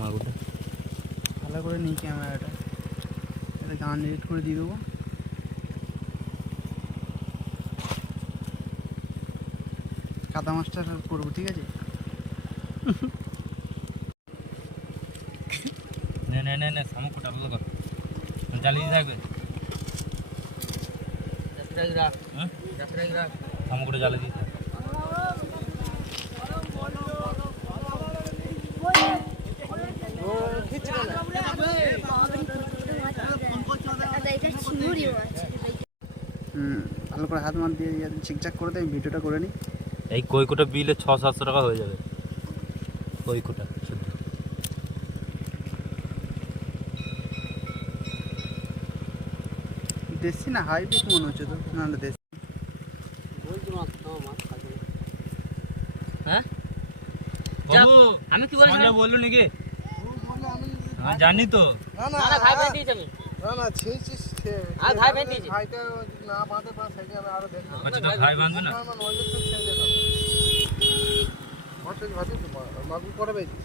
মাগুরটা ভালো করে নিই ক্যামেরাটা, এটা গান এডিট করে দিয়ে দেবো। কাদা মাছটা করবো, ঠিক আছে? শামুকটা ভালো কর, জ্বালিয়ে থাকবে। শামুকটা জ্বালিয়ে দিতে ভালো করে হাত মার দিয়ে ঠিকঠাক করে দেয়। ভিডিওটা করে নিই। এই কৈকোটা বিলে 600-700 টাকা হয়ে যাবে। কৈকোটা শুদ্ধ দেশি না হাইব্রিড মনে হচ্ছে তো, না দেশি। হ্যাঁ আমি কি বলছিলাম বললো নাকি? জানি তো না ভাই বেঁধে দিয়েছি আমি। না ছিঁচিস আর ভাই বেঁধে দিয়েছি। ভাইটা না বাঁধে পাঁচ সাইডে আমি আরো দেখব। আচ্ছা তো ভাই বাঁধবে না। মাগু করে বেঁধে